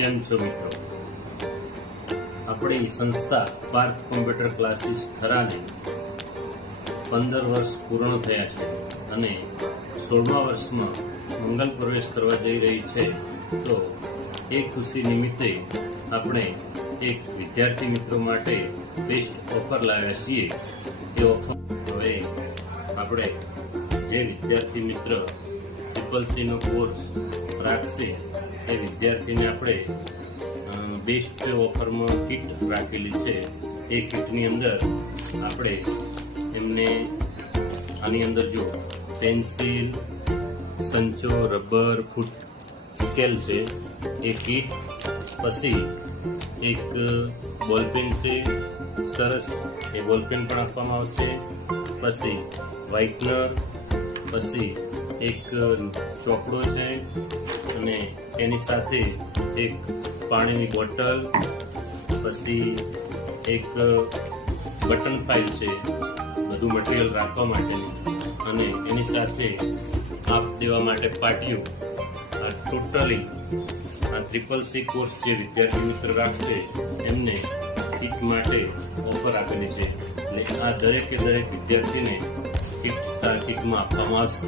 કેમ છો મિત્રો? આપણી સંસ્થા પાર્થ કોમ્પ્યુટર ક્લાસીસ થરાને 15 વર્ષ પૂર્ણ થયા છે અને 16મા વર્ષમાં મંગલ પ્રવેશ કરવા જઈ રહી છે. તો એ ખુશી નિમિત્તે આપણે એક વિદ્યાર્થી મિત્રો માટે બેસ્ટ ઓફર લાવ્યા છીએ. એ ઓફર હવે આપણે જે વિદ્યાર્થી મિત્ર CCC નો કોર્સ રાખશે એ વિદ્યાર્થીને આપણે બેસ્ટ ઓફરમાં કીટ રાખેલી છે. એ કીટની અંદર આપણે એમને આની અંદર જો પેન્સિલ, સંચો, રબર, ફૂટ સ્કેલ છે એ કીટ, પછી એક બોલપેન છે સરસ એ બોલપેન પણ આપવામાં આવશે, પછી વ્હાઇટનર, પછી એક ચોપડો છે અને એની સાથે એક પાણીની બોટલ, પછી એક બટન ફાઇલ છે બધું મટીરિયલ રાખવા માટેની, અને એની સાથે આપ દેવા માટે પાટિયું. આ ટોટલી આ CCC કોર્સ જે વિદ્યાર્થી મિત્ર રાખશે એમને કીટ માટે ઓફર આપેલી છે. એટલે આ દરેકે દરેક વિદ્યાર્થીને કીટમાં આપવામાં આવશે.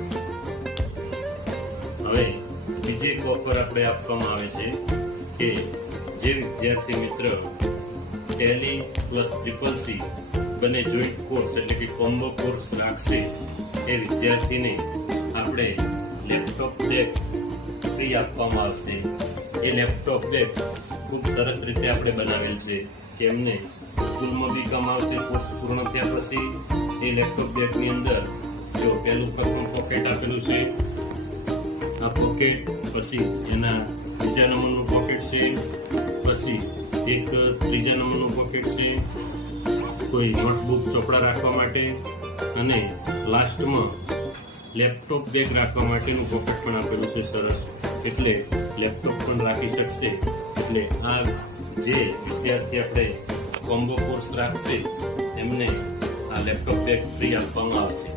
હવે બીજી એક ઓફર આપણે આપવામાં આવે છે કે જે વિદ્યાર્થી મિત્ર ટેલી પ્લસ CCC બંને જોઈન્ટ કોર્સ એટલે કે કોમ્બો કોર્સ રાખશે એ વિદ્યાર્થીને આપણે લેપટોપ બેગ ફ્રી આપવામાં આવશે. એ લેપટોપ બેગ ખૂબ સરસ રીતે આપણે બનાવેલ છે કે એમને સ્કૂલમાં બી કામ આવશે. કોર્સ પૂર્ણ થયા પછી એ લેપટોપ બેગની અંદર જો પહેલું પ્રથમ પોકેટ આપેલું છે, આ પોકેટ, પછી એના બીજા નંબરનું પોકેટ છે, પછી એક ત્રીજા નંબરનું પોકેટ છે કોઈ નોટબુક ચોપડા રાખવા માટે, અને લાસ્ટમાં લેપટોપ બેગ રાખવા માટેનું પોકેટ પણ આપેલું છે સરસ. એટલે લેપટોપ પણ રાખી શકશે. એટલે આ જે વિદ્યાર્થી આપણે કોમ્બો કોર્સ રાખશે એમને આ લેપટોપ બેગ ફ્રી આપવામાં આવશે.